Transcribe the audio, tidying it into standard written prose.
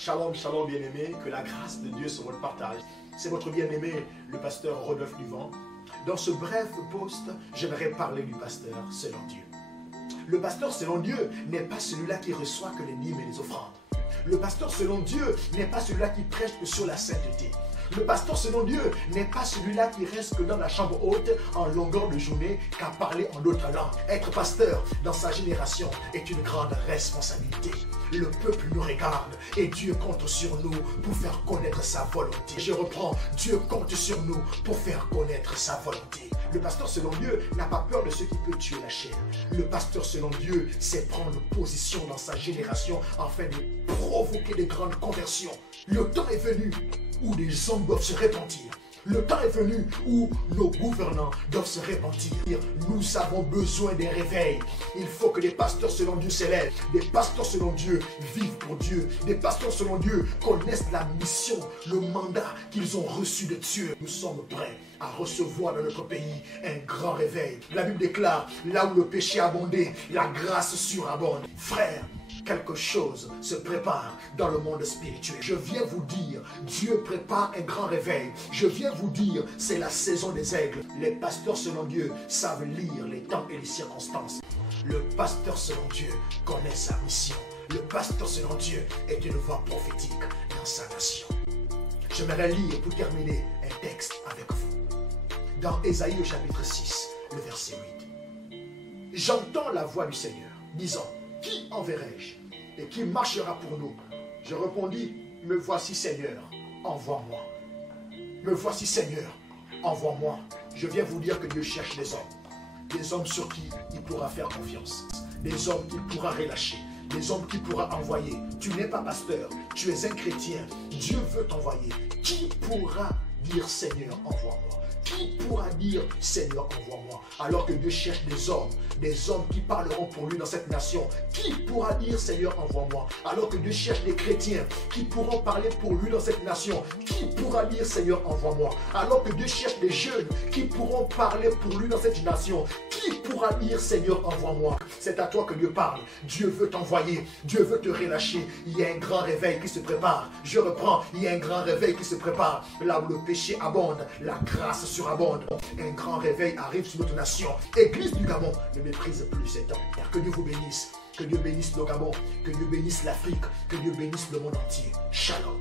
Shalom, shalom bien-aimé, que la grâce de Dieu soit votre partage. C'est votre bien-aimé, le pasteur Rodolphe Duvant. Dans ce bref post, j'aimerais parler du pasteur selon Dieu. Le pasteur selon Dieu n'est pas celui-là qui reçoit que les dîmes et les offrandes. Le pasteur selon Dieu n'est pas celui-là qui prêche que sur la sainteté. Le pasteur selon Dieu n'est pas celui-là qui reste que dans la chambre haute en longueur de journée qu'à parler en d'autres langues. Être pasteur dans sa génération est une grande responsabilité. Le peuple nous regarde et Dieu compte sur nous pour faire connaître sa volonté. Je reprends, Dieu compte sur nous pour faire connaître sa volonté. Le pasteur selon Dieu n'a pas peur de ce qui peut tuer la chair. Le pasteur selon Dieu sait prendre position dans sa génération afin de provoquer des grandes conversions. Le temps est venu où des hommes doivent se repentir. Le temps est venu où nos gouvernants doivent se repentir. Nous avons besoin des réveils. Il faut que des pasteurs selon Dieu s'élèvent. Des pasteurs selon Dieu vivent pour Dieu. Des pasteurs selon Dieu connaissent la mission, le mandat qu'ils ont reçu de Dieu. Nous sommes prêts à recevoir dans notre pays un grand réveil. La Bible déclare, là où le péché a abondé, la grâce surabonde. Frères, quelque chose se prépare dans le monde spirituel. Je viens vous dire, Dieu prépare un grand réveil. Je viens vous dire, c'est la saison des aigles. Les pasteurs selon Dieu savent lire les temps et les circonstances. Le pasteur selon Dieu connaît sa mission. Le pasteur selon Dieu est une voix prophétique dans sa nation. J'aimerais lire pour terminer un texte avec vous. Dans Ésaïe au chapitre 6, le verset 8. J'entends la voix du Seigneur disant, qui enverrai-je et qui marchera pour nous? Je répondis, me voici Seigneur, envoie-moi. Me voici Seigneur, envoie-moi. Je viens vous dire que Dieu cherche des hommes sur qui il pourra faire confiance, des hommes qu'il pourra relâcher, des hommes qu'il pourra envoyer. Tu n'es pas pasteur, tu es un chrétien, Dieu veut t'envoyer. Qui pourra dire Seigneur, envoie-moi? Qui pourra dire Seigneur, envoie-moi? Alors que Dieu cherche des hommes qui parleront pour lui dans cette nation. Qui pourra dire Seigneur, envoie-moi? Alors que Dieu cherche des chrétiens qui pourront parler pour lui dans cette nation. Qui pourra dire Seigneur, envoie-moi? Alors que Dieu cherche des jeunes qui pourront parler pour lui dans cette nation. Qui pourra dire Seigneur, envoie-moi? C'est à toi que Dieu parle. Dieu veut t'envoyer. Dieu veut te relâcher. Il y a un grand réveil qui se prépare. Je reprends. Il y a un grand réveil qui se prépare. Là où le péché abonde, la grâce surabonde. Un grand réveil arrive sur notre nation. Église du Gabon ne méprise plus ces temps. Que Dieu vous bénisse. Que Dieu bénisse le Gabon. Que Dieu bénisse l'Afrique. Que Dieu bénisse le monde entier. Shalom.